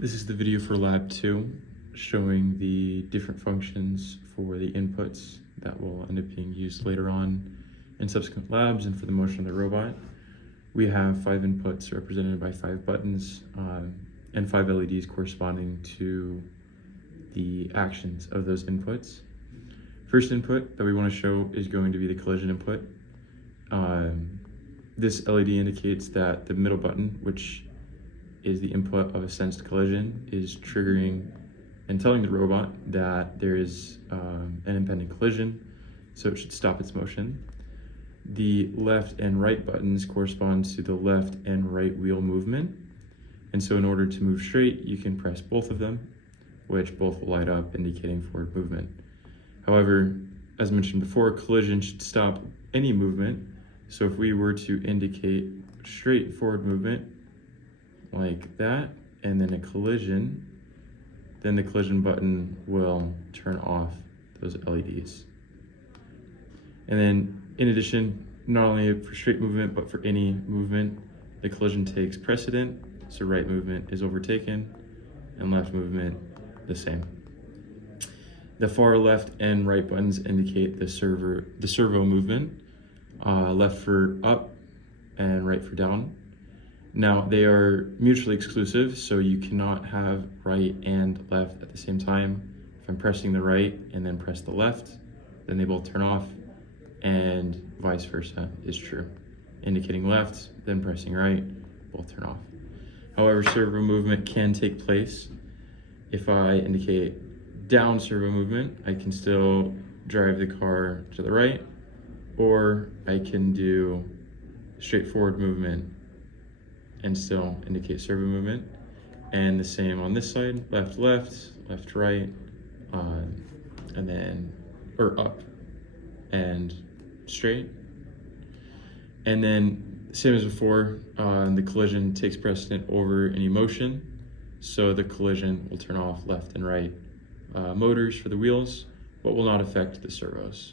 This is the video for Lab 2, showing the different functions for the inputs that will end up being used later on in subsequent labs and for the motion of the robot. We have 5 inputs represented by 5 buttons and 5 LEDs corresponding to the actions of those inputs. First input that we want to show is going to be the collision input. This LED indicates that the middle button, which is the input of a sensed collision, is triggering and telling the robot that there is an impending collision, so it should stop its motion. The left and right buttons correspond to the left and right wheel movement, and so in order to move straight, you can press both of them, which both will light up indicating forward movement. However, as mentioned before, collision should stop any movement, so if we were to indicate straight forward movement like that, and then a collision, then the collision button will turn off those LEDs. And then in addition, not only for straight movement, but for any movement, the collision takes precedent, so right movement is overtaken and left movement the same. The far left and right buttons indicate the servo movement, left for up and right for down. Now, they are mutually exclusive, so you cannot have right and left at the same time. If I'm pressing the right and then press the left, then they both turn off, and vice versa is true. Indicating left, then pressing right, both turn off. However, servo movement can take place. If I indicate down servo movement, I can still drive the car to the right, or I can do straightforward movement and still indicate servo movement. And the same on this side, left, left, left, right, and then, or up and straight. And then same as before, the collision takes precedent over any motion. So the collision will turn off left and right motors for the wheels, but will not affect the servos.